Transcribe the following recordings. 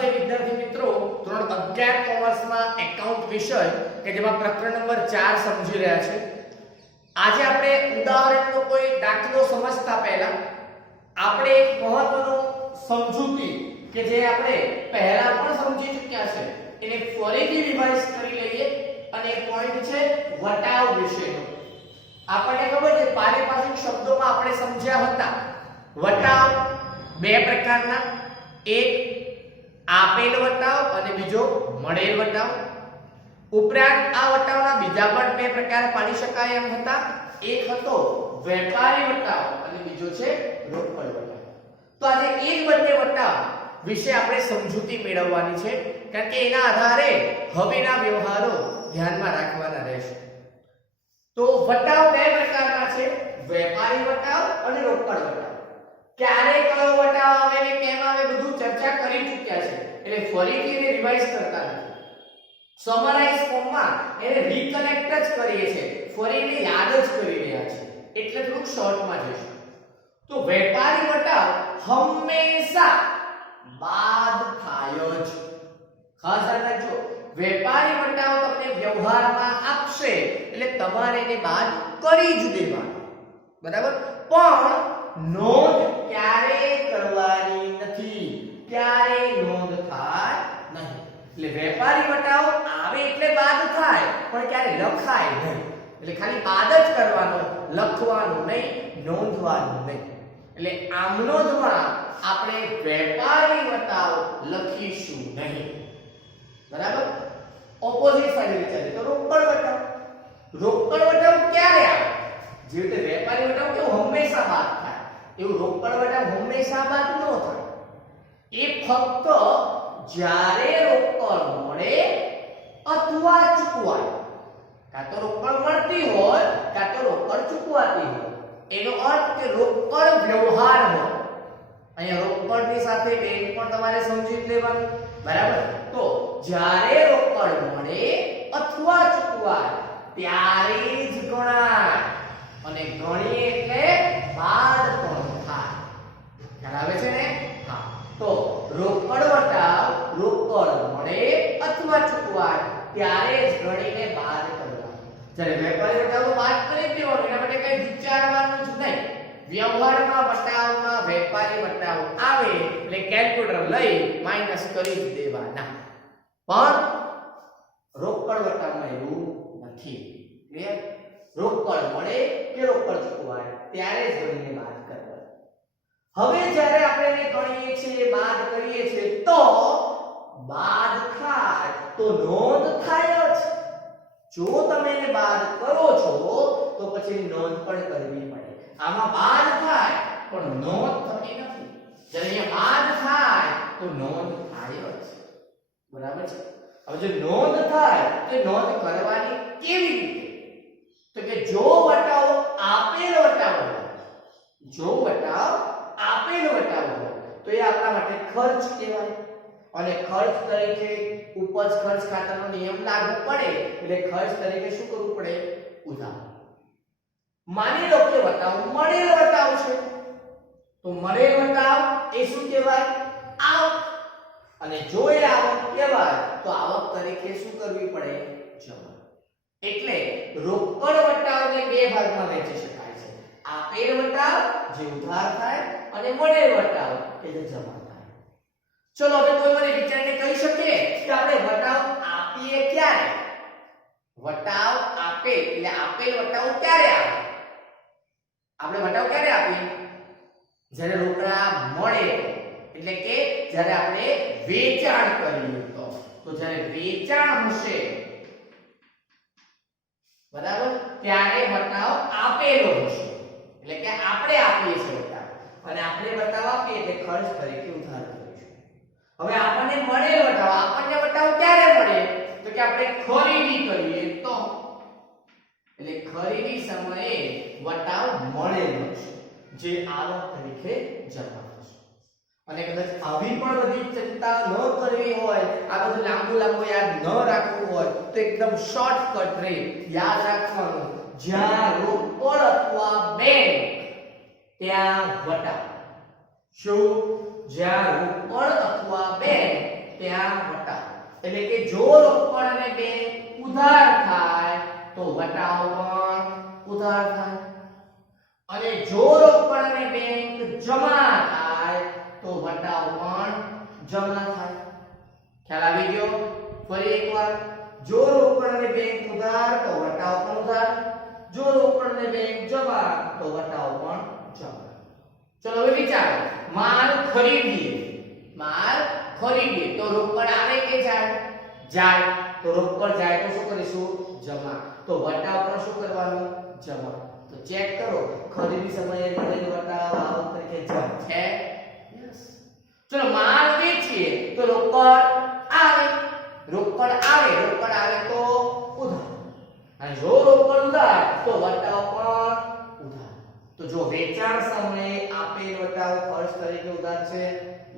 નમસ્તે વિદ્યાર્થી મિત્રો, ધોરણ 11 કોમર્સમાં એકાઉન્ટ વિષય કે જેમાં પ્રકરણ નંબર 4 સમજી રહ્યા છે. આજે આપણે ઉદાહરણનો કોઈ દાખલો સમજતા પહેલા આપણે એક મહત્વનો સમજૂતી કે જે આપણે પહેલા પણ સમજી ચૂક્યા છે એને ફરીથી રિવાઇઝ કરી લઈએ. અને પોઈન્ટ છે વટાવ વિશેનો. આપણને ખબર છે પારિભાષિક શબ્દોમાં આપણે સમજ્યા હતા વટાવ બે પ્રકારના, એક આપેલ વટાવ અને બીજો મળેલ વટાવ. ઉપરાંત આ વટાવના બીજા પણ બે પ્રકાર પાડી શકાય એમ હતા. એક હતો વેપારી વટાવ અને બીજો છે રોકડ વટાવ. તો આજે એક બંને વટાવ વિશે આપણે સમજૂતી મેળવવાની છે, કારણ કે એના આધારે હવેના વ્યવહારો ધ્યાનમાં રાખવાના રહેશે. તો વટાવ બે પ્રકારના છે, વેપારી વટાવ અને રોકડ વટાવ. ક્યારે કયો વટાવ આવે ને કેમ આવે બધું ચર્ચા કરી ચૂક્યા છે, એટલે ફરીથી એને રિવાઇઝ કરતા નથી. સમરાઇઝ ફોર્મમાં એને રીકલેક્ટ જ કરીએ છે, ફરીને યાદ જ કરી રહ્યા છે, એટલે થોડું શોર્ટમાં જઈશું. તો વેપારી વટાવ હંમેશા બાદ થાય જ. ખાસ ધ્યાન રાખજો, વેપારી વટાવ તમને વ્યવહારમાં આપશે એટલે તમારે એને બાદ કરી જ દેવાનું, બરાબર? પણ નોંધ ક્યારે કરવાની નથી, ક્યારે નોંધ થાય નહીં. એટલે વેપારી વટાવ આવે એટલે બાદ થાય, પણ ક્યારે લખાય નહીં. એટલે ખાલી બાદ જ કરવાનો, લખવાનું નહીં, નોંધવાનું નહીં. એટલે આમ નોંધમાં આપણે વેપારી વટાવ લખીશું નહીં, બરાબર? ઓપોઝિટ સાઈડ વિચારીએ તો રોકડ વટાવ. રોકડ વટાવ ક્યારે આવે? જે રીતે વેપારી વટાવ કેવું હંમેશા બાદ થાય, એવું રોકડ વટાવ હંમેશા બાદ ન થાય. એ ફક્ત જ્યારે રોકડ મળે અથવા ચૂકવાય, કાં તો રોકડ મળતી હોય કાં તો રોકડ ચૂકવાતી હોય. એનો અર્થ કે રોકડ વ્યવહાર હોય. અહીંયા રોકડની સાથે બેંક પણ તમારે સમજી લેવાનું, બરાબર? તો જ્યારે રોકડ મળે અથવા ચૂકવાય ત્યારે જ ગણાય, અને ગણીએ એટલે બાદ પણ થાય. ખ્યાલ આવે છે ને? હા. તો રોકડ વટાવ રોકડ મળે અથવા ચૂકવાય ત્યારે જ ગણીને બાદ કરવાનો. જ્યારે વેપારી વટાવનો બાદ કરી દેવાનો, એના માટે કઈ વિચારવાનું જ નહીં. વ્યવહારમાં વટાવમાં વેપારી વટાવ આવે એટલે કેલ્ક્યુલેટર લઈ માઈનસ કરી જ દેવાના. પણ રોકડ વટાવમાં એવું નથી. ક્લિયર? રોકડ મળે કે રોકડ ચૂકવાય ત્યારે જ ગણીને બાદ કરવાનું. હવે જ્યારે આપણે એને ગણીએ છીએ, બાદ કરીએ છીએ, તો બાદ થાય તો નોંધ થાય જ. જો તમે એને બાદ કરો છો તો પછી નોંધ પણ કરવી પડે. આમાં બાદ થાય પણ નોંધ થતી નથી. જ્યારે અહીંયા બાદ થાય તો નોંધ થાય જ, બરાબર છે? હવે જો નોંધ થાય તો નોંધ કરવાની કેવી રીતે? તો કે જો વટાવ આપેલ વટાવ હોય, જો વટાવ આપેલ વટાવ હોય તો એ આપણા માટે ખર્ચ કહેવાય. અને ખર્ચ તરીકે ઉપજ ખર્ચ ખાતાનો નિયમ લાગુ પડે એટલે ખર્ચ તરીકે શું કરવું પડે? ઉધાર. માની લો કે વટાવ મળેલ વટાવ છે, તો મળેલ વટાવ એ શું કહેવાય? આવક. અને જો એ આવક કહેવાય તો આવક તરીકે શું કરવી પડે? જમા. એટલે રોકડ વટાવને બે ભાગમાં વહેંચી શકાય છે. આપેલ વટાવ જે ઉધાર થાય અને મળેલ વટાવ કે જે જમા થાય. ચલો હવે કોઈ મને વિચારીને કહી શકે કે આપણે વટાવ આપીએ ક્યારે? વટાવ આપે એટલે આપેલ વટાવ ક્યારે આવે? આપણે વટાવ ક્યારે આપીએ? જ્યારે રોકડા મળે, એટલે કે જ્યારે આપણે વેચાણ કરીએ તો. તો જ્યારે વેચાણ હશે, બરાબર, ત્યારે વટાવ આપેલો હશે. એટલે કે આપણે આપીએ છીએ વટાવ, અને આપણે વટાવ આપીએ એટલે ખર્ચ તરીકે ઉધાર કરીશું. હવે આપણને મળેલ વટાવ, આપણને વટાવ ક્યારે મળે? તો કે આપણે ખરીદી કરીએ તો. એટલે ખરીદી સમયે વટાવ મળેલો છે, જે આવક તરીકે જમા થશે. અને કદાચ આવી પણ બધી ચિંતા ન કરવી હોય, આ બધું લાંબુ યાદ ન રાખવું હોય તો એકદમ શોર્ટકટ રે યાદ રાખવાનું, જ્યાં રોકડ અથવા બેંક ત્યાં વટાવ. શું? જ્યાં રોકડ અથવા બેંક ત્યાં વટાવ. એટલે કે જો રોકડ અને બેંક ઉધાર થાય તો વટાવ પણ ઉધાર થાય, અને જો રોકડ અને બેંક જમા થાય તો વટાવ પણ જમા થાય. ખ્યાલ આવી ગયો? ફરી એકવાર, જો રોકડ અને બેંક ઉધાર તો વટાવ પણ ઉધાર, જો રોકડ અને બેંક જમા તો વટાવ પણ જમા. ચલો હવે વિચારો, માલ ખરીદીએ, માલ ખરીદીએ તો રોકડ આવે કે જાય? જાય. તો રોકડ જાય તો શું કરીશું? જમા. તો વટાવ પણ શું કરવાનું? જમા. તો ચેક કરો, ખરીદી સમયે મળેલ વટાવ આવક તરીકે જમા છે? યસ. ચલો માલ વેચીએ તો રોકડ આવે, રોકડ આવે તો ઉધાર, અને જો રોકડ ઉધાર તો વટાવ પણ ઉધાર. તો જો વેચાણ સમયે આપેલ વટાવ ખર્ચ તરીકે ઉધાર છે?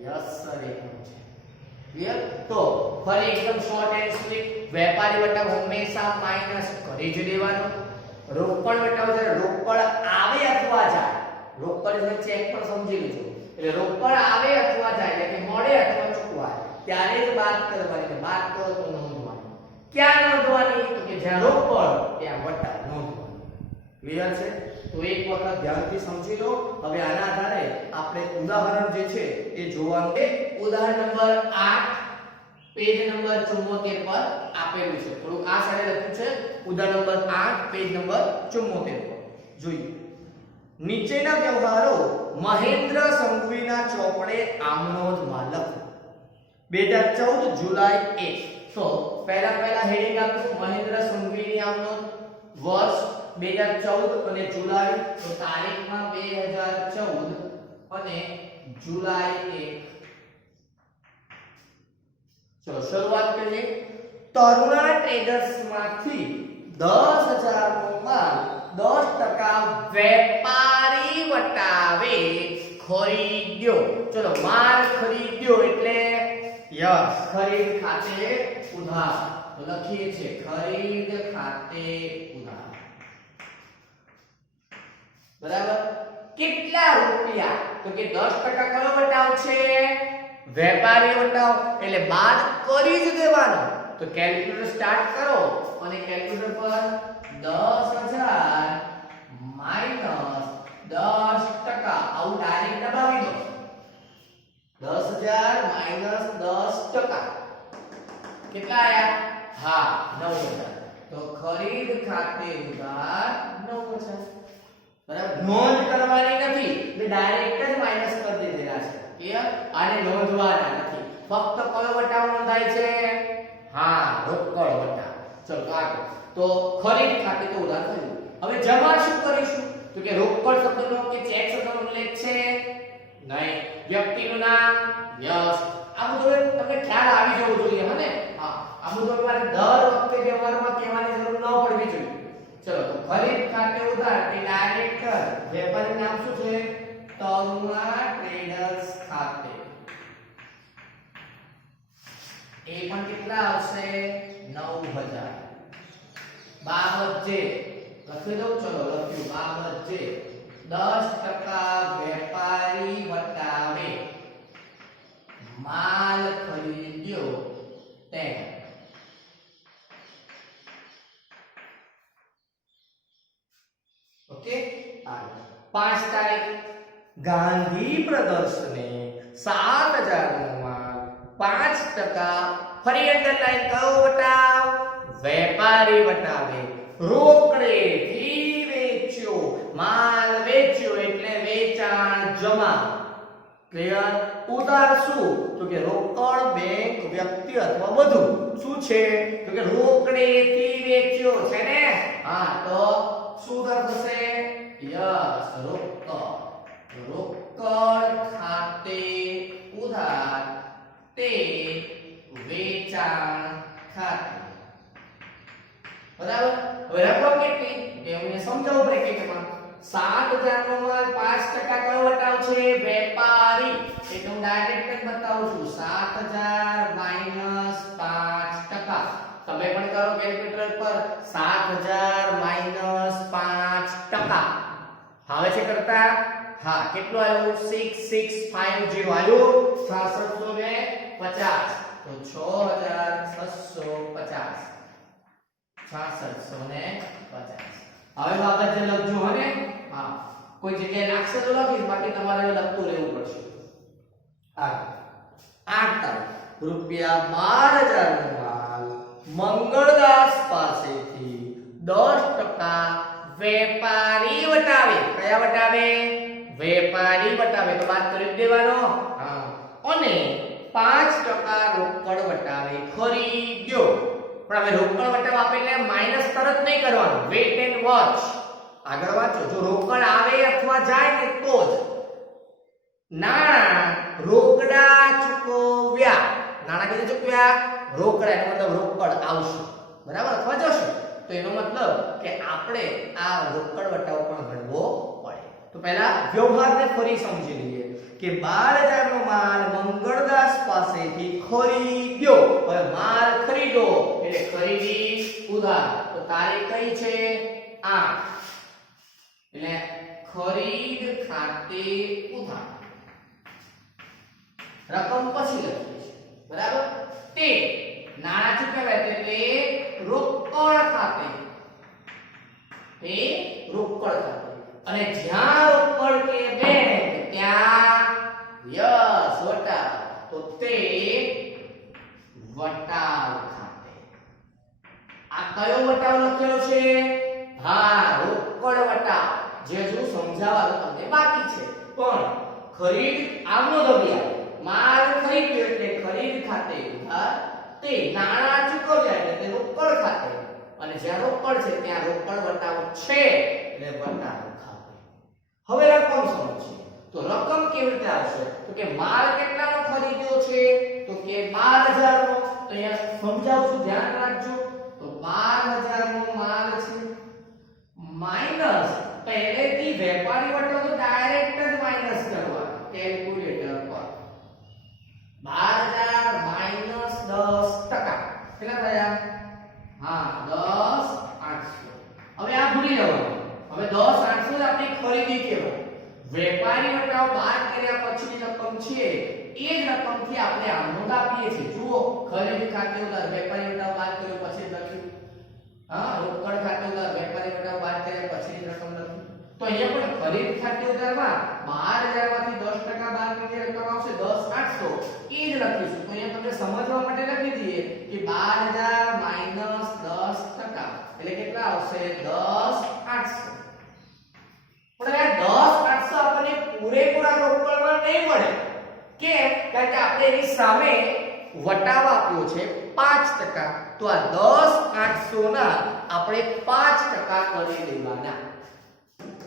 યસ સર, એકદમ છે. ક્લિયર? તો ફરી એકદમ શોર્ટ એન્ડ સ્વીટ, વેપારી વટાવ હંમેશા માઈનસ કરી જ દેવાનો. રોકડ વટાવ જ્યારે રોકડ આવે અથવા જાય, રોકડ એટલે ચેક પણ સમજી લેજો, એટલે રોકડ આવે અથવા જાય એટલે કે મળે અથવા ચૂકવાય ત્યારે જ બાદ કરવાની, કે બાદ કરો તો નોંધવાની. ક્યાં નોંધવાની? તો કે જ્યાં રોકડ ત્યાં વટાવ નોંધવાનું. ક્લિયર છે? તો એક વખત ધ્યાનથી સમજી લો. હવે આના આધારે આપણે ઉદાહરણ જે છે એ જોવાનું છે. ઉદાહરણ નંબર 8 પેજ નંબર 74 પર આપેલું છે. થોડું આ સાઈડે લખ્યું છે. ઉદાહરણ નંબર 8 પેજ નંબર 74 પર જોઈએ. નીચેના વ્યવહારો મહેન્દ્ર સંઘવીના ચોપડે આમનોંધમાં લખો. 2014 જુલાઈ 1. તો પહેલા હેડિંગ આપ્યું મહેન્દ્ર સંઘવીની આમનોંધ, વર્ષ 2014 અને જુલાઈ, તો તારીખમાં 2014 અને જુલાઈ 1. ચલો શરૂઆત કરીએ. તરુણા ટ્રેડર્સ માંથી 10,000 નો માલ 10% વેપારી વટાવે ખરીદ્યો. ચલો માલ ખરીદ્યો એટલે યસ, ખરીદ ખાતે ઉધાર. તો લખીએ છે ખરીદ ખાતે ઉધાર. બરાબર. કેટલા રૂપિયા? તો કે 10% કયો વટાવ છે? વેપારી વટાવ, એટલે બાદ કરી જ દેવાનો. તો કેલ્ક્યુલેટર સ્ટાર્ટ કરો અને કેલ્ક્યુલેટર પર 10,000 માઈનસ 10%, આવું ડાયરેક્ટ દબાવી દો. 10,000 માઈનસ 10%. કેટલા આયા? હા, 9,000. તો ખરીદ ખાતે ઉધાર 9,000. બરાબર. નોંધ કરવાની નથી, એટલે ડાયરેક્ટ જ માઈનસ કરી દીધેલા છે. ક્લિયર? આને નોંધવાના નથી. ફક્ત કયો વટાવ નોંધાય છે? હા, રોકડ વટાવ. ચલો આગળ. તો ખરીદ ખાતે તો ઉધાર થયું. હવે જમા શું કરીશું? તો કે રોકડ શબ્દનો કે ચેક શબ્દનો ઉલ્લેખ છે નહીં. વ્યક્તિનું નામ, યસ. આ બધું તમને ખ્યાલ આવી જવો જોઈએ, હને? હા, આ બધું તમારે દર વખતે વ્યવહારમાં કહેવાની જરૂર ન પડવી જોઈએ. ચલો તો ખરીદ ખાતે ઉધાર એ ડાયરેક્ટ વેપારી નામ શું છે? તરુણા ટ્રેડર્સ ખાતે. એ પણ કેટલા આવશે? 9,000. બાબત જે લખી દઉં. ચલો લખ્યું. બાબત જે 10% વેપારી વટાવે માલ ખરીદ્યો તેને. ઓકે. 5 તારીખ ગાંધી પ્રદર્શને 7,000 નો માલ 5% ફરી અંડરલાઈન કયો વટાવ? વેપારી વટાવે રોકડેથી વેચ્યો. માલ વેચ્યો એટલે વેચાણ જમા. ક્લિયર? ઉધાર શું? તો કે રોકડ, બેંક, વ્યક્તિ અથવા બધું. શું છે? તો કે રોકડેથી વેચ્યો છે ને? હા, તો શું ઉધાર થશે? યસ, રોકડ. રોકડ ખાતે ઉધાર તે વેચાણ ખાતે. બરાબર. હવે રકમ કેટલી? એ હું સમજાવું બ્રેકેટમાં. 7,000 નો માલ 5% કયો વટાવ છે? વેપારી. એટલે હું ડાયરેક્ટ જ બતાવું છું. 7,000 માઈનસ 5%. તમે પણ કરો કેલ્ક્યુલેટર પર. 7,000 માઈનસ 5%. આવે છે કરતા? હા, કેટલું આવ્યું? 6650 આવ્યું. 6650. તો 6650 6650 હવે બાબત જે લખજો હને હા કોઈ જગ્યાએ લાગશે તો લખીશ બાકી તમારે લખતું રહેવું પડશે આ 8 તારીખ રૂપિયા 12000 નો માલ મંગળદાસ પાસેથી 10% વેપારી વટાવે કયા વટાવે વેપારી વટાવે તો વાત કરી દેવાનો હા અને 5% રોકડ વટાવે ખરીદ્યો પણ હવે રોકડ વટાવ આપે એટલે માઈનસ તરત નહીં કરવાનું વેટ એન્ડ વોચ આગળ વાંચો જો રોકડ આવે અથવા જાય ને તો જ નાણાં રોકડા ચૂકવ્યા નાણાં કીધું ચૂકવ્યા રોકડા એનો મતલબ રોકડ આવશે બરાબર અથવા જશે તો એનો મતલબ કે આપણે આ રોકડ વટાવ પણ ગણવો પડે તો પહેલા વ્યવહારને ફરી સમજી લઈએ કે 12000 નો માલ મંગળદાસ પાસેથી ખરીદ્યો હવે માલ ખરીદો એટલે ખરીદી ઉધાર તો તારીખ કઈ છે 8 એટલે ખરીદ ખાતે ઉધાર રકમ પછી લખીએ છીએ બરાબર તે નાણાં ચૂકવ્યા એટલે રોકડ ખાતે તે રોકડ ખાતે અને જ્યાં રોકડ કે બેંક ત્યાં યસ વટાવ તો તે વટાવ ખાતે આ કયો વટાવ લખ્યો છે હા રોકડ વટાવ જે હજુ સમજાવવાનું તમને બાકી છે પણ ખરીદ આમનો દબિયા માલ ખરીદ્યો એટલે ખરીદ ખાતે ઉધાર તે નાણાં ચૂકવ્યા એટલે તે રોકડ ખાતે અને જ્યાં રોકડ છે ત્યાં રોકડ વટાવ છે એટલે વટાવ ખાતે હવે રકમ સમજીએ તો રકમ કેવી રીતે આવશે તો કે માલ કેટલાનો ખરીદ્યો છે તો કે 12000 નો તો અહીંયા સમજાવું છું ધ્યાન રાખજો તો 12000 નો માલ છે માઈનસ પહેલેથી વેપારી વટાવ તો ડાયરેક્ટ જ માઈનસ કરવા કેલ્ક્યુલેટર પર 12000 માઈનસ 10% કેટલા થયા હા 10800 હવે આ ભૂલી જવાનું હવે 10800 જ આપણી ખરીદી કહેવાય વેપારી વટાવ બાદ કર્યા પછીની રકમ છે એ જ રકમથી આપણે આમનોંધ આપીએ છીએ જુઓ ખરીદ ખાતે ઉધાર વેપારી વટાવ બાદ કર્યો પછી લખ્યું હા રોકડ ખાતે ઉધાર વેપારી વટાવ બાદ કર્યા પછીની રકમ લખ્યું તો અહીંયા પણ ખરીદ ખાતે ઉધારમાં 12000 માંથી 10% બાદ કરીએ રકમ આવશે 10800 એ જ લખીશું તો અહીંયા તમને સમજવા માટે લખી દઈએ કે 12000 માઈનસ 10% એટલે કેટલા આવશે 10800 પણ આ 10800 આપણને પૂરેપૂરા રોકડમાં નહીં મળે કેમ કારણ કે આપણે એની સામે વટાવ આપ્યો છે 5% તો આ 10800 ના આપણે 5% કરી દેવાના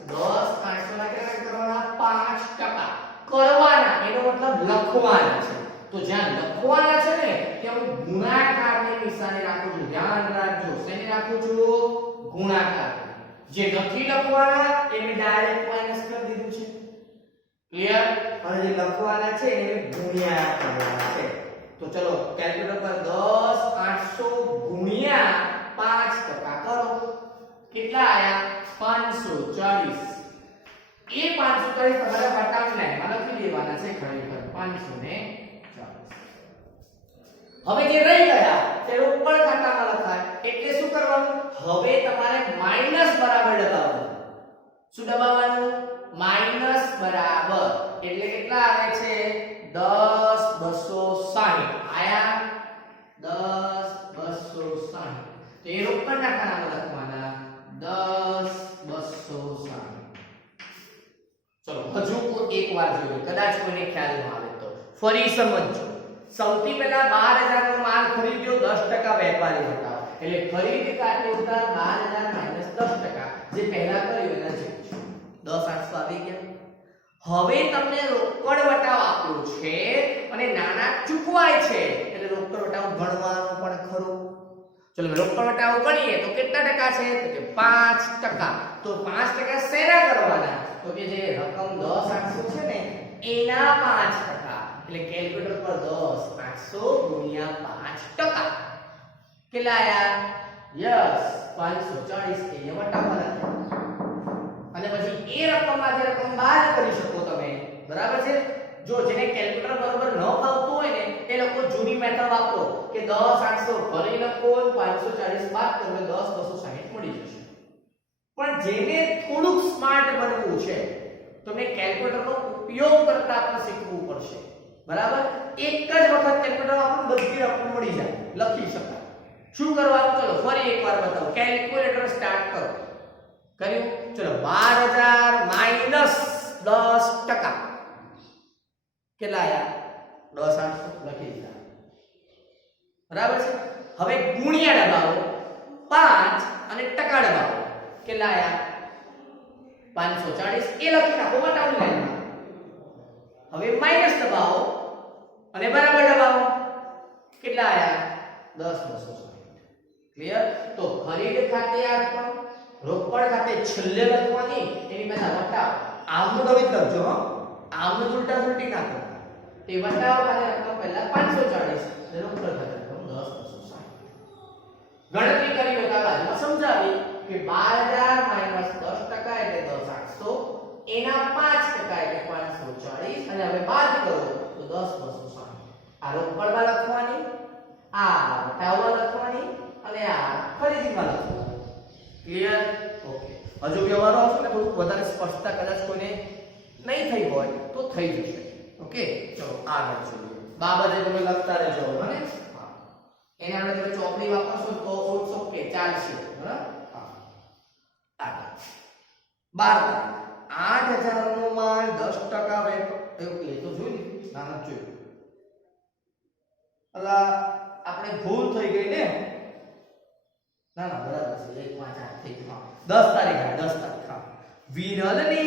10800 ના કેટલા કરવાના 5% કરવાના એનો મતલબ લખવાના છે તો જ્યાં લખવાના છે ને ત્યાં હું ગુણાકારની નિશાની રાખું છું ધ્યાન રાખજો શેની રાખું છું ગુણાકાર જે નથી લખવાના એને ડાયરેક્ટ માઈનસ કરી દીધું છે ક્લિયર અને જે લખવાના છે એને ગુણ્યા કરવાના છે તો ચલો કેલ્ક્યુલેટર પર 10800 ગુણ્યા 5% કરો કેટલા આયા 540 એ 540 તમારે વટાવના એમાં લખી દેવાના છે ખરેખર 540 હવે જે રહી ગયા તે રોકડ ખાતામાં લખાય એટલે શું કરવાનું હવે તમારે માઈનસ બરાબર દબાવવાનું શું દબાવવાનું માઈનસ બરાબર એટલે કેટલા આવે છે 10260 આયા 10260 તો એ રોકડના ખાતામાં લખવાના 10260 ચલો હજુ એક વાર જોઈએ કદાચ કોઈને ખ્યાલ ન આવે તો ફરી સમજો સૌથી પહેલા 12000 નો માલ ખરીદ્યો 10% વેપારી વટાવ એટલે ખરીદ ખાતે ઉધાર 12000 માઈનસ 10% જે પહેલા કર્યું એના જેવું છે 10800 આવી ગયા હવે તમને રોકડ વટાવ આપ્યો છે અને નાણાં ચૂકવાય છે એટલે રોકડ વટાવ ગણવાનો પણ ખરો ચલો રોકડ વટાવ ગણીએ તો કેટલા ટકા છે તો કે 5% તો 5% શેના કરવાના તો કે જે રકમ 10800 છે ને એના 5% એટલે કેલ્ક્યુલેટર પર 10800 ગુણ્યા 5% કેટલા આયા યસ 540 એ વટાવવા લખ્યા અને પછી એ રકમમાંથી રકમ બાદ કરી શકો તમે બરાબર છે જો જેને કેલ્ક્યુલેટર બરોબર ન ફાવતું હોય ને એ લોકો જૂની મેથડ વાપરો કે 10 800 ભરી લખો 540 બાદ કરો 10 260 મળી જશે. પણ જેને થોડુંક સ્માર્ટ બનવું છે તમને કેલ્ક્યુલેટરનો ઉપયોગ કરતા આપણે શીખવું પડશે. બરાબર? એક જ વખત કેલ્ક્યુલેટર આપણને બધી રકમ મળી જાય, લખી શકાય. શું કરવાનું? ચલો ફરી એકવાર બતાવો. કેલ્ક્યુલેટર સ્ટાર્ટ કરો. કર્યું? ચલો 12000 માઈનસ 10% કેટલા આયા? 10800 લખી દીધા. બરાબર છે? હવે ગુણ્યા દબાવો 5 અને ટકા દબાવો. કેટલા આયા? 540 એ લખી નાખો બતાવું લાઈનમાં. હવે માઈનસ દબાવો અને બરાબર દબાવો. કેટલા આયા? 10260. ક્લિયર? તો ખરીદ ખાતે આ રકમ, રોકડ ખાતે છેલ્લે લખવાની, એની પહેલા વટાવ. આમનું ગણિત લખજો હો, આમનું ઉલટા ઉલટી ના કરો. તે વટાવ ખાતે રકમ પહેલા 540, રોકડ ખાતે રકમ 10260. ગણતરી કરી હોય તો બાજુમાં સમજાવી કે 12000 માઈનસ 10% એટલે 10800, એના 5% એટલે 540 અને હવે બાદ કરો તો 10260. આ રોકડમાં લખવાની, આ વટાવમાં લખવાની અને આ ખરીદીમાં લખવાની. ક્લિયર? ઓકે. હજુ વ્યવહારો આવશે ને થોડું વધારે સ્પષ્ટતા કદાચ કોઈને નહીં થઈ હોય તો થઈ જશે. ઓકે, ચલો આગળ જોઈએ. બાબતે તમે લખતા રહેજો અને હા એને આપણે તમે ચોપડી વાપરશો તો ઓછો કે ચાલશે. બરાબર? હા. આગળ 12 8000 નું માન 10% વેપ એવું કે તો જોઈ ના ના જોઈ. અલા આપણે ભૂલ થઈ ગઈ ને. ના ના બરાબર છે. 1 5 8 થઈ ગયું. 10 તારીખ આ 10 તારીખ. હા. વિરલને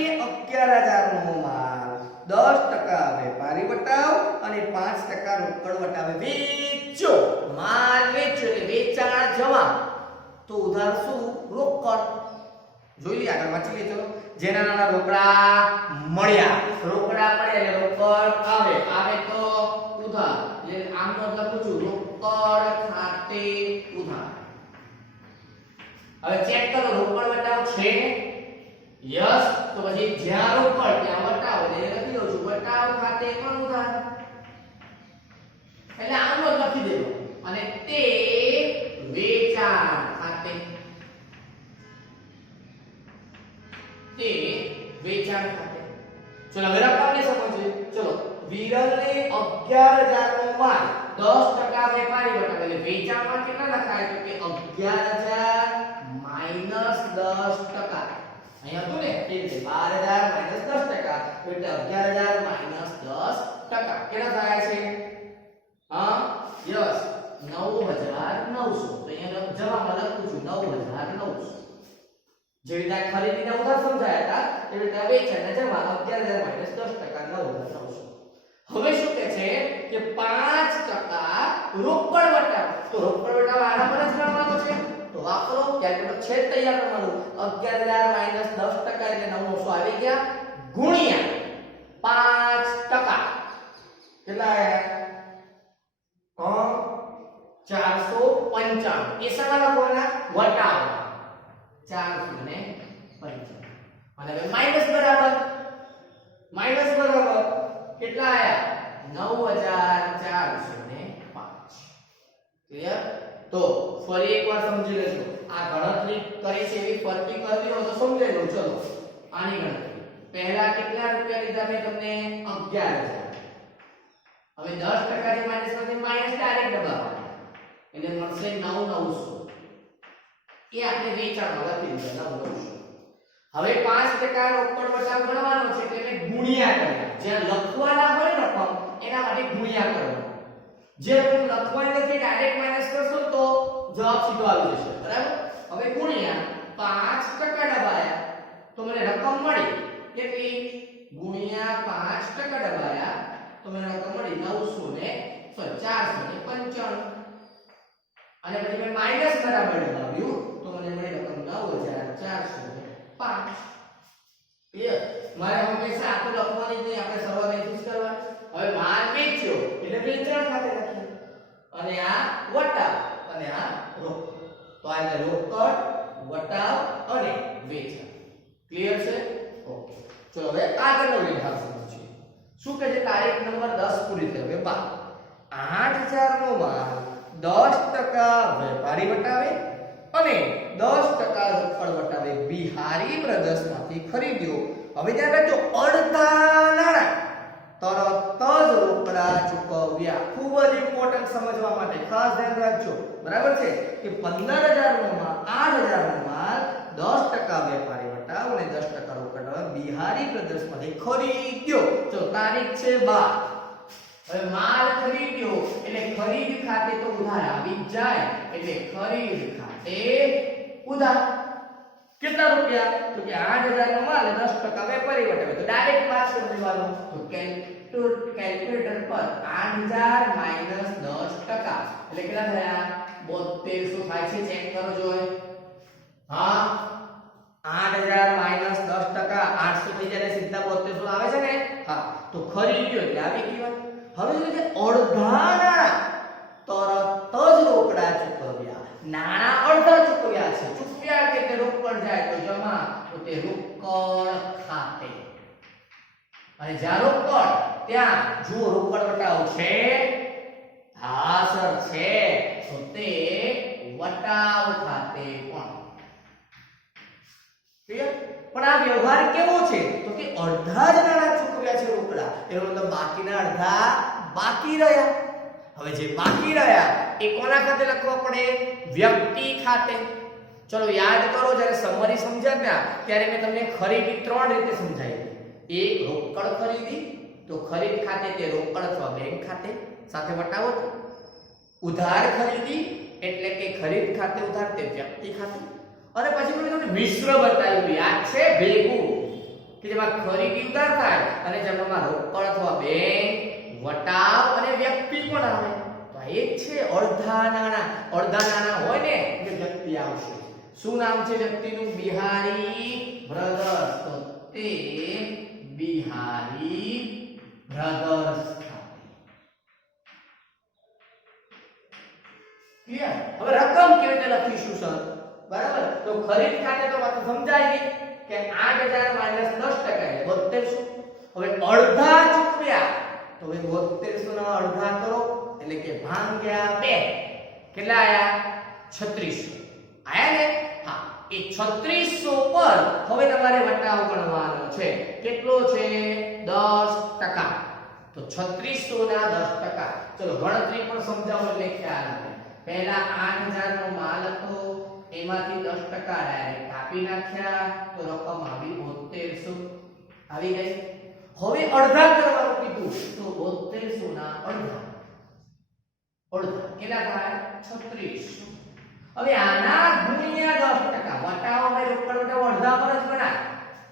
11000 નો માલ 10% વેપારી વટાવ અને 5% રોકડ વટાવે વેચો. માલ વેચો એટલે વેચાણ જમા. તો ઉધાર શું? રોકડ. જોઈ લે આગળ વાંચી લેજો. જેના નાના રોકડા મળ્યા, રોકડા મળ્યા એટલે રોકડ આવે, આવે તો ઉધાર. એટલે આમનો લખું છું રોકડ ખાતે ઉધાર. હવે ચેક કરો રોકડ વટાવ છે. યસ. તો પછી જ્યાં રોકડ ત્યાં વટાવ એટલે લખી દઉં છું વટાવ ખાતે પણ ઉધાર. એટલે આમનો લખી દેજો અને તે વેચાણ ખાતે, તે વેચાણ ખાતે. ચલો હવે રકમને સમજીએ. ચલો વિરલને 11000 નો માલ 10% વેપારી વટાવે એટલે વેચાણમાં કેટલા લખાય તો કે 11000 માઈનસ 10%. અહીંયા હતું ને એ રીતે 12000 માઈનસ 10% એટલે 11000 માઈનસ 10%. કેટલા થાય છે? હા યસ 9900. તો અહીંયા જવાબમાં લખું છું 9900. જે રીતે ખરીદીને ઉધાર સમજાયા હતા એ રીતે વેચાણને જમા 11000 માઈનસ 10% 9900. હવે શું કહે છે કે 5% રોકડ વટાવ. તો રોકડ વટાવ આના પર જ ગણવાનો છે તો વાપરો કેલ્ક્યુલેટર છેદ તૈયાર કરવાનું. 11000 માઈનસ 10% એટલે 900 આવી ગયા ગુણ્યા 5%. કેટલા આયા? 495. એ શાના લખવાના? વટાવ 495. અને હવે માઈનસ બરાબર કેટલા આયા? 9405. ક્લિયર? તો ફરી એકવાર સમજી લેજો. આ ગણતરી કરી છે એવી ફરતી કરવી હોય તો સમજી લો. ચલો આની ગણતરી. પહેલા કેટલા રૂપિયા લીધા મેં તમને? 11000. હવે 10% થી માઈનસ માંથી માઈનસ ડાયરેક્ટ દબાવવાનો એટલે મળશે 9900. એ આપણે વેચાણમાં લખી દીધા 9900. હવે 5% રોકડ વટાવ ગણવાનો છે એટલે મેં ગુણ્યા કર્યા. જ્યાં લખવાના હોય રકમ એના માટે ગુણ્યા કરવાનો. જે રકમ લખવાની નથી ડાયરેક્ટ માઈનસ કરશો તો જવાબ સીધો આવી જશે. બરાબર? હવે ગુણ્યા 5% દબાયા તો મને રકમ મળી કેટલી? ગુણ્યા 5% દબાયા તો મને રકમ મળી 495. અને પછી મેં માઈનસ બરાબર દબાવ્યું તો મને મળી રકમ 9405. ક્લિયર? મારે હંમેશા આ તો લખવાની જ નહીં, આપણે શરૂઆત અહીંથી જ કરવાની. હવે માલ વેચ્યો એટલે વેચાણ ખાતે લખીએ અને આ વટાવ અને આ રોકડ. તો આ એટલે રોકડ, વટાવ અને વેચાણ. ક્લિયર છે? ઓકે. ચલો હવે આગળનો વિભાગ સમજીએ. શું કહે છે? તારીખ નંબર 10 પૂરી થઈ. હવે 8000 નો માલ 10% વેપારી વટાવે અને 10% રોકડ વટાવે બિહારી બ્રદર્સમાંથી ખરીદ્યો. હવે ધ્યાન રાખજો, અડધા નાણાં તરત જ રોકડા ચૂકવ્યા. ખૂબ જ ઇમ્પોર્ટન્ટ સમજવા માટે ખાસ ધ્યાન રાખજો. બરાબર છે કે 15000 નો માલ 8000 નો માલ 10% વેપારી વટાવ અને 10% રોકડ બિહારી બ્રદર્સમાંથી ખરીદ્યો. જો તારીખ છે 12. હવે માલ ખરીદ્યો એટલે ખરીદ ખાતે તો ઉધાર આવી જ જાય, એટલે ખરીદ ખાતે ઉધાર. કેટલા રૂપિયા? તો કે 8000 નો માલ 10% વેપારી વટાવે, તો ડાયરેક્ટ માર્ક કરી દેવાનો. તો કેલ્ક્યુલેટર પર 8000 માઈનસ 10% એટલે કેટલા થયા? 7200 થાય છે. ચેક કરો જોય. હા, 8000 માઈનસ 10%, 800 થઈ જાય, સીધા 7200 આવે છે ને. હા, તો ખરીદ્યો એટલે આવી ગઈ વાત. હવે જોઈએ છે અડધા નાણાં તરત જ રોકડા ચૂકવ્યા. નાણાં અડધા ચૂકવ્યા છે. ચૂકવ્યા કે તે રોકડ જાય તો જમા, તો તે રોકડ ખાતે. અને જ્યાં રોકડ ત્યાં જુઓ રોકડ વટાવ છે. હા સર છે, તો તે વટાવ ખાતે પણ. ક્લિયર? પણ આ વ્યવહાર કેવો છે? તો કે અડધા જ નાણાં ચૂકવ્યા છે રોકડા, એનો મતલબ બાકીના અડધા બાકી રહ્યા. હવે જે બાકી રહ્યા એ કોના ખાતે લખવા પડે? વ્યક્તિ ખાતે. ચલો યાદ કરો, જ્યારે સમરી સમજાવ્યા ત્યારે મેં તમને ખરીદી 3 રીતે સમજાવી. એક રોકડ ખરીદી, તો ખરીદ ખાતે તે રોકડ અથવા બેંક ખાતે સાથે વટાવો. ઉધાર ખરીદી એટલે કે ખરીદ ખાતે ઉધાર, તે વ્યક્તિ ખાતે. અને પછી મેં તમને મિશ્ર બતાવ્યું, યાદ છે? ભેગું, કે જેમાં ખરીદી ઉધાર થાય અને જેમાં રોકડ અથવા બેંક વટાવ અને વ્યક્તિ પણ આવે. તો આ એક છે અડધા નાણાં. અડધા નાણાં હોય ને એટલે વ્યક્તિ આવશે. શું નામ છે વ્યક્તિનું? બિહારી બ્રધર્સ. તો તે બિહારી બ્રધર્સ ખાતે. ક્લિયર? હવે રકમ કેવી રીતે લખીશું સર? બરાબર, તો ખરીદ ખાતે તો વાત સમજાય ગઈ કે 8000 માઈનસ 10% એટલે 7200. હવે અડધા ચૂકવ્યા, તો હવે 7200 ના અડધા કરો એટલે કે ભાગ્યા 2. કેટલા આયા? 3600 આયા ને. હા, એ 3600 પર હવે તમારે વટાવ ગણવાનો છે. કેટલો છે? 10%. તો 3600 ના 10%. ચલો ગણતરી પણ સમજાવો એટલે ખ્યાલ આવે. પહેલા 8000 નો માલ હતો, એમાંથી 10% ડાયરેક્ટ કાપી નાખ્યા, તો રકમ આવી 7200 આવી ગઈ. હવે અડધા કરવાનું કીધું, તો 7200 ના અડધા કેટલા થાય? 3600. હવે આના ગુણ્યા 10%. વટાવ અને રોકડ વટાવ અડધા પર જ ગણાય.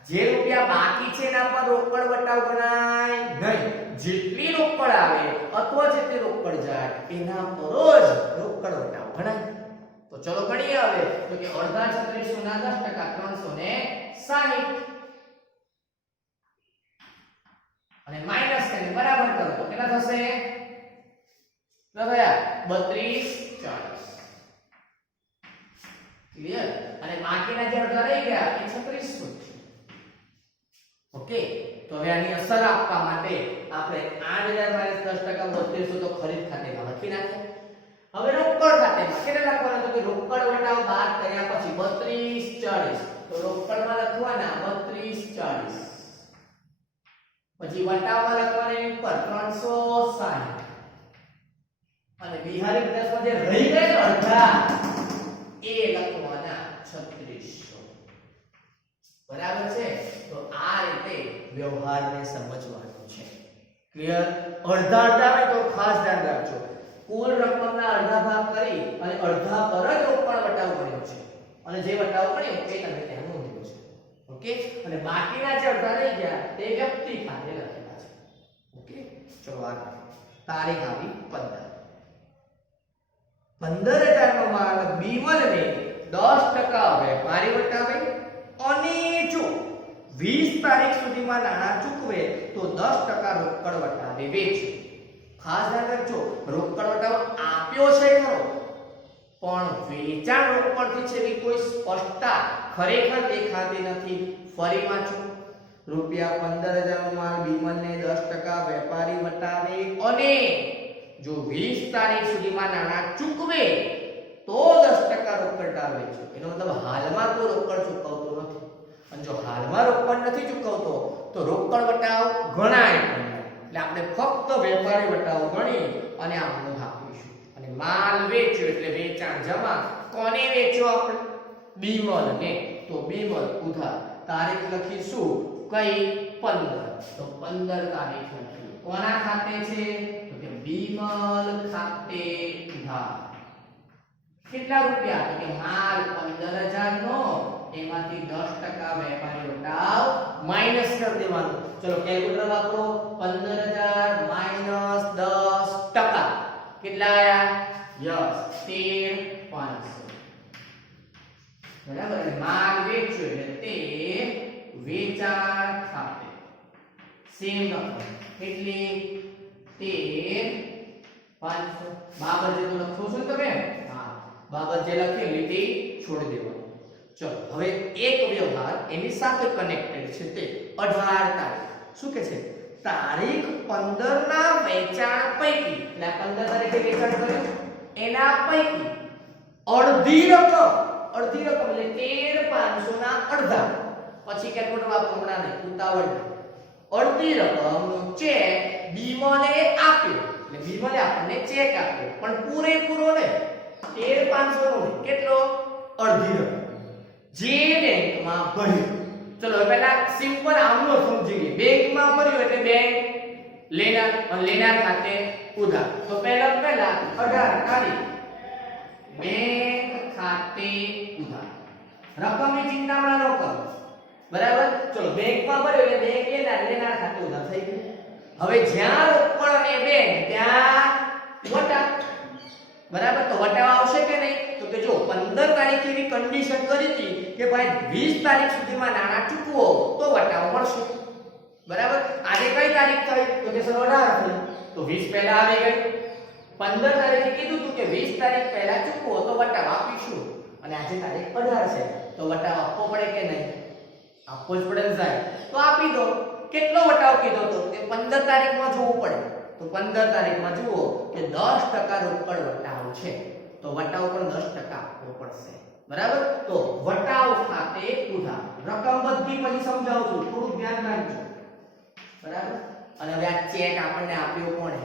જે રૂપિયા બાકી છે એના પર રોકડ વટાવ ગણાય નહીં. જેટલી રોકડ આવે અથવા જેટલી રોકડ જાય એના પર જ રોકડ વટાવ ગણાય. તો ચલો ગણીએ હવે. તો કે અડધા 3600 ના 10% 360 અને માઈનસ કરીને બરાબર કરો તો કેટલા થશે? કેટલા થયા? 32 40. ક્લિયર? અને બાકીના જે અડધા રહી ગયા એ 3600 છે. ઓકે, તો હવે આની અસર આપવા માટે આપણે 8000 માઈનસ 10% 3200 તો ખરીદ ખાતેમાં લખી નાખ્યા. હવે રોકડ ખાતેમાં કેટલા લખવાના? તો કે રોકડ વટાવ બાદ કર્યા પછી 32 40. તો રોકડમાં લખવાના 32 40. પછી વટાવમાં લખવાના એની ઉપર 360 અને બિહારી પ્રદેશમાં જે રહી ગયા અડધા એ લખવાના 3600. બરાબર છે? તો આ રીતે વ્યવહારને સમજવાનો છે. ક્લિયર? અડધા અડધા આવે તો ખાસ ધ્યાન રાખજો. કુલ રકમના અડધા ભાગ કરી અને અડધા પર જ રોકડ વટાવ કર્યો છે અને જે વટાવ કર્યો એ તમે ત્યાં નોંધ્યો છે. ઓકે, અને બાકીના જે અડધા રહી ગયા તે વ્યક્તિ ખાતે લખેલા છે. ઓકે, ચલો આગળ. તારીખ આવી 15. 15000 નો માલ B1 ને 10% વેપારી વટાવે અને જો 20 તારીખ સુધીમાં નાણાં ચૂકવે તો 10% રોકડ વટાવે વેચે. ખાસ ધ્યાન રાખજો, રોકડ વટાવ આપ્યો છે ખરો, પણ વેચાણ રોકડથી છે એવી કોઈ સ્પષ્ટતા ખરેખર દેખાતી નથી. ફરી વાંચો. રૂપિયા 15000 નો માલ બીમલને 10% વેપારી વટાવે અને જો 20 તારીખ સુધીમાં નાણાં ચૂકવે તો 10% રોકડ ટાળવે છે. એનો મતલબ હાલમાં તો રોકડ ચૂકવતો નથી, અને જો હાલમાં રોકડ નથી ચૂકવતો તો રોકડ વટાવ ગણાય નહીં. એટલે આપણે ફક્ત વેપારી વટાવ ગણી અને આમનો આપીશું. અને માલ વેચ્યો એટલે વેચાણ જમા. કોને વેચ્યો આપણે? બીમલને. તો બીમલ ઉધાર. તારીખ લખીશું કઈ? 15. તો 15 તારીખ લખી. કોના ખાતે છે? તો કે બીમલ ખાતે ઉધાર. કેટલા રૂપિયા? તો કે માલ 15000 નો, એમાંથી 10% વેપારી વટાવ માઈનસ કરી દેવાનું. ચલો કેલ્ક્યુલેટર વાપરો. 15000 માઈનસ 10%. કેટલા આયા? યસ, 13500. બરાબર. માલ વેચ્યો એટલે તે વેચાણ ખાતે સેમ રકમ કેટલી? 13500. બાબત જે તો લખો છો તમે? હા, બાબત જે લખેલી તે છોડી દેવાનું. ચલો હવે એક વ્યવહાર એની સાથે કનેક્ટેડ છે, તે 18 તારીખ. શું કે છે? તારીખ 15 ના વેચાણ પૈકી, એટલે 15 તારીખે વેચાણ કર્યું એના પૈકી અડધી રકમ એટલે 13500 ના અડધા. પછી કેલ્ક્યુલેટર વાપરો, હમણાં નહીં, ઉતાવળ. અડધી રકમનો ચેક બીમલે આપ્યો. એટલે બીમલે આપણને ચેક આપ્યો, પણ પૂરેપૂરો નહીં. 13500 નો નહીં. કેટલો? અડધી રકમ જે બેંકમાં ભર્યું. ચલો પહેલા સિમ્પલ આમનો સમજી લઈએ. બેંકમાં ભર્યું એટલે બેંક લેનાર, અને લેનાર ખાતે ઉધાર. તો પહેલા 18 તારીખ બેંક ખાતે ઉધાર. રકમની ચિંતામણ ન કરો. બરાબર. ચલો બેંકમાં ભર્યો એટલે બેંક લેનાર, લેનાર ખાતે ઉધાર થઈ ગયું. હવે જ્યાં રોકડ અને બેંક ત્યાં વટાવ. બરાબર. તો વટાવ આવશે કે નહીં? તો કે જો 15 તારીખે એવી કન્ડિશન કરી હતી કે ભાઈ 20 તારીખ સુધીમાં નાણાં ચૂકવો તો વટાવ મળશે. બરાબર. આજે કઈ તારીખ થઈ? તો કે સર 18 થઈ. તો 20 પહેલા આવી ગઈ. 15 તારીખે કીધું હતું કે 20 તારીખ પહેલા ચૂકવો તો વટાવ આપીશું, અને આજે તારીખ 18 છે તો વટાવ આપવો પડે કે નહીં? આપવો જ પડે ને સાહેબ. તો આપી દો. કેટલો વટાવ કીધો તો કે 15 તારીખમાં જોવું પડે. તો 15 તારીખમાં જુઓ કે 10% રોકડ વટાવ છે, તો વટાવ પણ 10% આપવો પડશે. બરાબર. તો વટાવ ખાતે ઉધાર. રકમ બધી પછી સમજાવું છું, થોડું ધ્યાન રાખજો. બરાબર. અને હવે આ ચેક આપણને આપ્યો કોણે?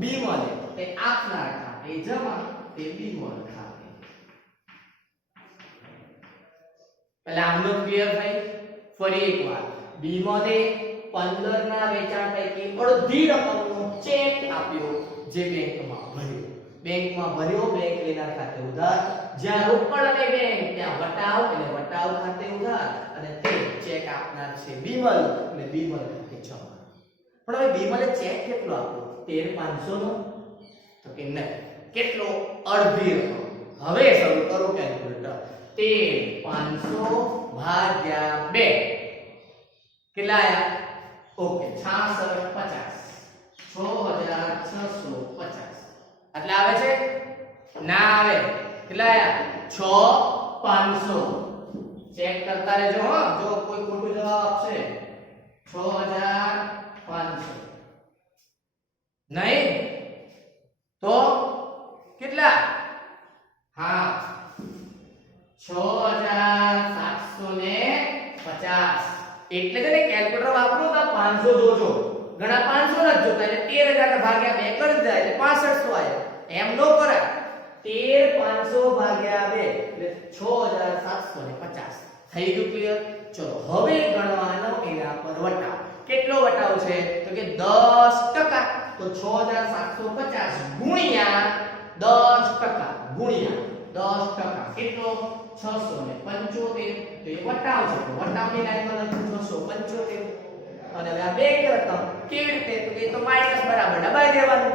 બીમલે. તે આપનાર ખાતે જમા, તે બીમલ ખાતે. પહેલા આમનો ક્લિયર થઈ. ફરી એકવાર, બીમલે 15 ના વેચાણ પૈકી અડધી રકમનો ચેક આપ્યો જે બેંકમાં ભર્યો. બેંકમાં ભર્યો, બેંક લેનાર ખાતે ઉધાર. જ્યાં રોકડ અને બેંક ત્યાં વટાવ, એટલે વટાવ ખાતે ઉધાર, અને તે ચેક આપનાર છે બીમલ, એટલે બીમલ ખાતે જમા. પણ હવે બીમલે ચેક કેટલો આપ્યો? 13500 નો? તો કે નહીં. કેટલો? અડધી રકમ. હવે શરૂ કરો કેલ્ક્યુલેટર. 13500 ભાગ્યા 2 કેટલા આયા? ઓકે, 6650. 6650 એટલે આવે છે? ના આવે. કેટલા આયા? 6500. ચેક કરતા રહેજો હો, જો કોઈ ખોટો જવાબ આપશે. 6500 નહીં તો કેટલા? હા, 6750. એટલે છે ને કેલ્ક્યુલેટર વાપરો તો 500 જોજો. ઘણા 500 જ જોતા, એટલે 13000 ભાગ્યા 2 કરી જાય એટલે 6500 આવ્યા. એમ નો કરાય. 13500 ભાગ્યા 2 એટલે 6750 થઈ ગયું. ક્લિયર? ચલો હવે ગણવાનો એના પર વટાવ. કેટલો વટાવ છે? તો કે 10%. તો 6750 ગુણ્યા 10%, ગુણ્યા 10%. કેટલો? 675. તો એ વટાવ છે, તો વટાવની લાઈનમાં લખું 675. અને હવે આ બેંક રકમ કેવી રીતે? તો કે તો માઈનસ બરાબર દબાઈ દેવાનું.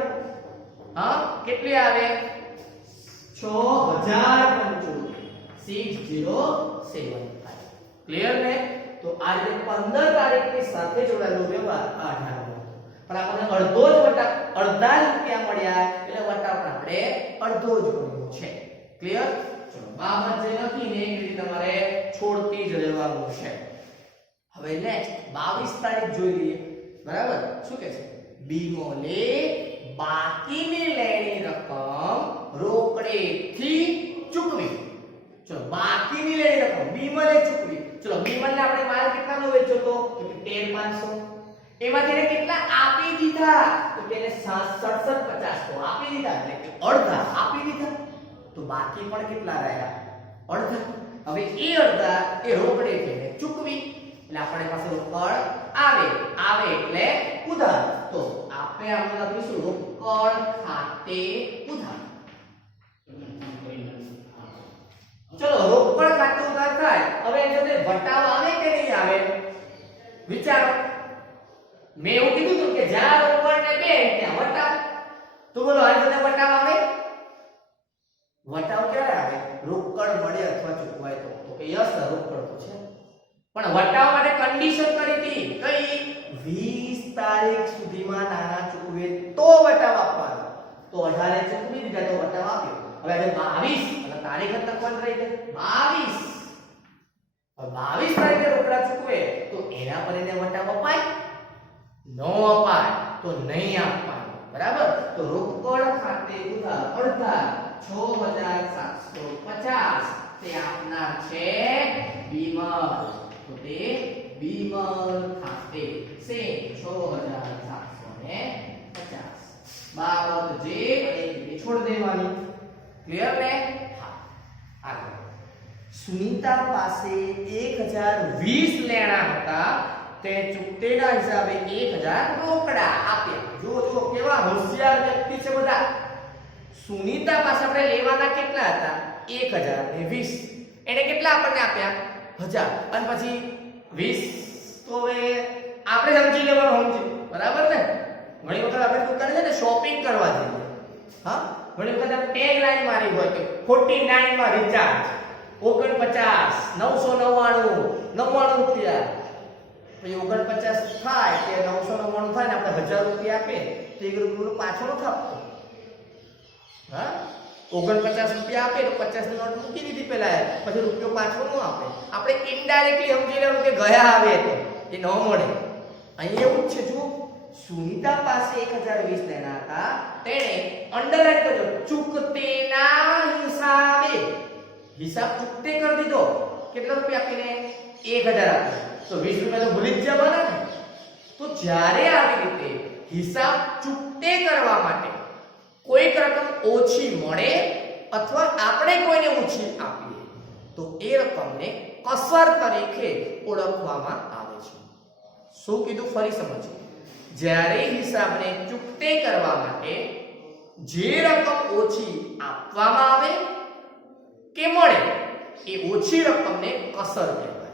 હા, કેટલી આવે? 6075. 6075. ક્લિયર ને? તો આ રીતે 15 તારીખની સાથે જોડાયેલો વ્યવહાર 18 નો. પણ આપણને અડધો જ વટાવ, અડધા રૂપિયા મળ્યા, એટલે વટાવ પણ આપણે અડધો જ ગણ્યો છે. ક્લિયર? ચલો બાબત જે લખીને એ રીતે તમારે છોડતી જ રહેવાનું છે. હવે નેક્સ્ટ 22 તારીખ જોઈ લઈએ બરાબર શું કહે છે બીમલે બાકીની લેણી રકમ રોકડેથી ચૂકવી ચલો બાકીની લેણી રકમ બીમલે ચૂકવી ચલો બીમલને આપણે માલ કેટલાનો વેચ્યો તો કે 13500 એમાંથી એને કેટલા આપી દીધા તો તેને 6750 તો આપી દીધા એટલે કે અડધા આપી દીધા તો બાકી પણ કેટલા રહ્યા અડધા હવે એ અડધા એ રોકડેથી એને ચૂકવી એટલે આપણી પાસે રોકડ આવે એટલે ઉધાર તો આપણે આમાં લખીશું રોકડ ખાતે ઉધાર ચલો રોકડ ખાતે ઉધાર થાય હવે એની સાથે વટાવ આવે કે નહીં આવે વિચારો મેં એવું કીધું હતું કે જ્યાં રોકડ ને બે ત્યાં વટાવ તો બોલો આની સાથે વટાવ આવે વટાવ ક્યારે આવે રોકડ મળે અથવા ચૂકવાય તો કે યસ રોકડ તો છે પણ વટાવ માટે કન્ડિશન કરી હતી કઈ 20 તારીખ સુધીમાં નાના ચૂકવે તો વટાવ આપવાનો તો 18 ચૂકવી દીધા તો વટાવ આપ્યો હવે આજે 22 અને તારીખ તકવાન રહી ગઈ 22 તારીખે રોકડા ચૂકવે તો એના પર એને વટાવ અપાય નો અપાય તો નહીં આપવાનો બરાબર તો રોકડ ખાતે ઉધાર અડધા 6750 તે આપનાર છે બીમલ તો તે બીમલ ખાતે સે 6750 બાબત જે અને છોડ દેવાની ક્લિયર ને હા આગળ સુનીતા પાસે 1020 લેણા હતા તે ચૂકતેના હિસાબે 1000 રોકડા આપ્યા જો કેવા હોશિયાર વ્યક્તિ છે બધા સુનીતા પાસે આપણે લેવાના કેટલા હતા 1020 એને કેટલા આપણને આપ્યા 1000 અને પછી 20 તો હવે આપણે સમજી લેવાનું સમજી બરાબર ને ઘણી વખત આપણે દુકાને છે ને શોપિંગ કરવા જઈએ હા ઘણી વખત આપણે ટેગ લાઈન મારી હોય કે 49 માં રિચાર્જ 49 999 રૂપિયા પછી 49 થાય કે 999 થાય ને આપણે 1000 રૂપિયા આપે તો 1 રૂપિયો પાછો ન થાપતો હા 49 રૂપિયા આપે તો 50 ની નોટ મૂકી દીધી પહેલા પછી રૂપિયો પાછો ન આપે આપણે ઇનડાયરેક્ટલી સમજી લેવાનું કે ગયા આવે તો એ ન મળે અહીં એવું જ છે જો સુનીતા પાસે 1020 લેના હતા તેણે અંડરલાઈન કરજો ચૂકતેના હિસાબે હિસાબ ચૂકતે કરી દીધો કેટલા રૂપિયા આપીને 1000 આપ્યા તો 20 રૂપિયા તો ભૂલી જ જવાના ને તો જ્યારે આવી રીતે હિસાબ ચૂકતે કરવા માટે કોઈક રકમ ઓછી મળે અથવા આપણે કોઈને ઓછી આપીએ તો એ રકમને કસર તરીકે ઓળખવામાં આવે છે શું કીધું ફરી સમજો જ્યારે હિસાબને ચૂકતે કરવા માટે જે રકમ ઓછી આપવામાં આવે કે મળે એ ઓછી રકમને કસર કહેવાય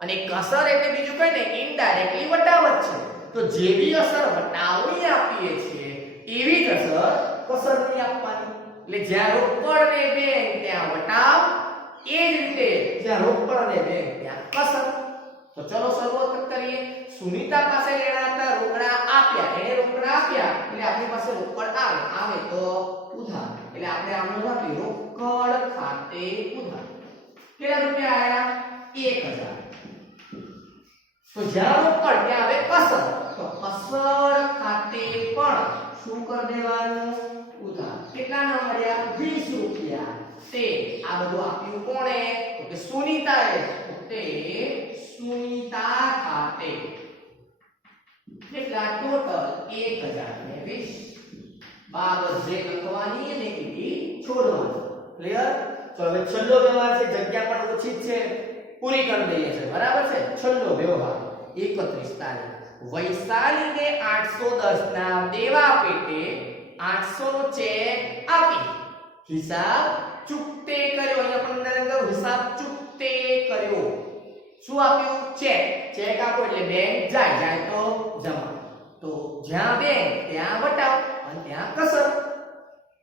અને કસર એટલે બીજું કઈ નહીં ઇનડાયરેક્ટલી વટાવત છે તો જેવી અસર વટાવણી આપીએ છીએ એવી જ અસર કસરની આપવાની એટલે જ્યાં રોકડ ને બેંક ત્યાં વટાવ એ જ રીતે જ્યાં રોકડ ને બેંક ત્યાં કસર તો ચલો શરૂઆત કરીએ સુનીતા પાસે લેણા હતા રોકડા આપ્યા એને રોકડા આપ્યા એટલે આપણી પાસે રોકડ આવે તો ઉધાર એટલે આપણે આમનું લખી રોકડ ખાતે ઉધાર કેટલા રૂપિયા આયા 1000 તો જ્યાં રોકડ ત્યાં આવે કસર તો કસર ખાતે પણ શું કરી દેવાનું ઉધાર કેટલા ના મળ્યા 20 રૂપિયા તે આ બધું આપ્યું કોણે તો કે સુનીતાએ તે સુનીતા ખાતે કેટલા ટોટલ 1020 બાબત જે લખવાની અને કીધી છોડવાની ક્લિયર તો હવે છેલ્લો વ્યવહાર છે જગ્યા પણ ઓછી જ છે પૂરી કરી દઈએ છે બરાબર છે છેલ્લો વ્યવહાર 31 તારીખ વૈશાલીને 810 ના દેવા પેટે 800 નો ચેક આપી હિસાબ ચૂકતે કર્યો અહીંયા પણ અંદર હિસાબ ચૂકતે કર્યો શું આપ્યું ચેક આપો એટલે બેંક જાય તો જમા તો જ્યાં બેંક ત્યાં વટાવ અને ત્યાં કસર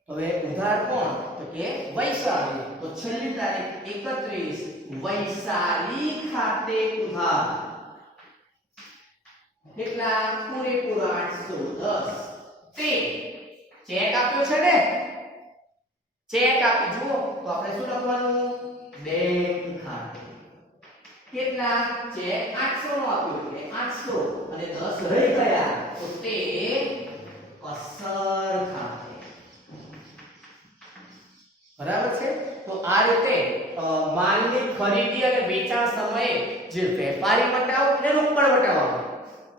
હવે ઉધાર કોણ તો કે વૈશાલી તો છેલ્લી તારીખ 31 વૈશાલી ખાતે ઉધાર કેટલા પૂરેપૂરા 810 તે ચેક આપ્યો છે ને ચેક આપી જુઓ તો આપણે શું લખવાનું બેંક ખાતે કેટલા છે 800 નો આપ્યું એટલે 800 અને 10 રહી ગયા તો તે અસર ખાતે બરાબર છે તો આ રીતે માલની ખરીદી અને વેચાણ સમયે જે વેપારી વટાવ અને રોકડ વટાવ આવે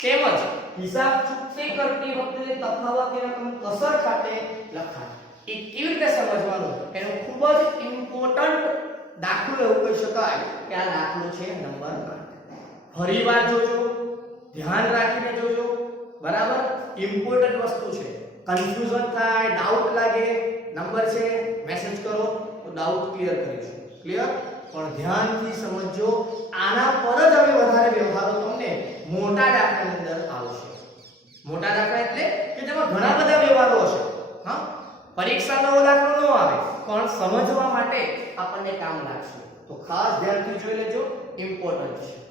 તેમજ હિસાબ ચૂકતી કરતી વખતે તફાવતની રકમ અસર ખાતે લખાય એ કેવી રીતે સમજવાનું એનો ખૂબ જ ઇમ્પોર્ટન્ટ દાખલો એવું કહી શકાય કે આ દાખલો છે નંબર 8 ફરીવાર જોજો ધ્યાન રાખીને જોજો બરાબર ઇમ્પોર્ટન્ટ વસ્તુ છે કન્ફ્યુઝન થાય ડાઉટ લાગે નંબર છે મેસેજ કરો તો ડાઉટ ક્લિયર કરીશું ક્લિયર પણ ધ્યાનથી સમજજો આના પર જ હવે વધારે વ્યવહારો તમને મોટા દાખલાની અંદર આવશે મોટા દાખલા એટલે કે જેમાં ઘણા બધા વ્યવહારો હશે હા પરીક્ષાનો દાખલો ન આવે પણ સમજવા માટે આપણને કામ લાગશે તો ખાસ ધ્યાનથી જોઈ લેજો ઇમ્પોર્ટન્ટ છે